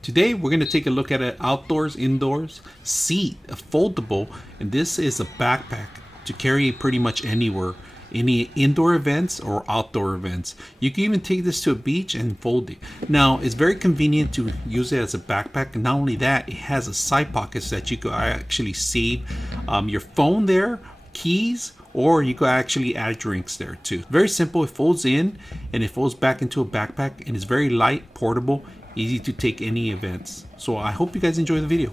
Today we're going to take a look at an outdoors, indoors seat, a foldable, and this is a backpack to carry pretty much anywhere, any indoor events or outdoor events. You can even take this to a beach and fold it. Now it's very convenient to use it as a backpack, and not only that, it has a side pockets that you could actually save your phone there, keys, or you could actually add drinks there too. Very simple. It folds in and it folds back into a backpack, and it's very light, portable, easy to take any events. So I hope you guys enjoy the video.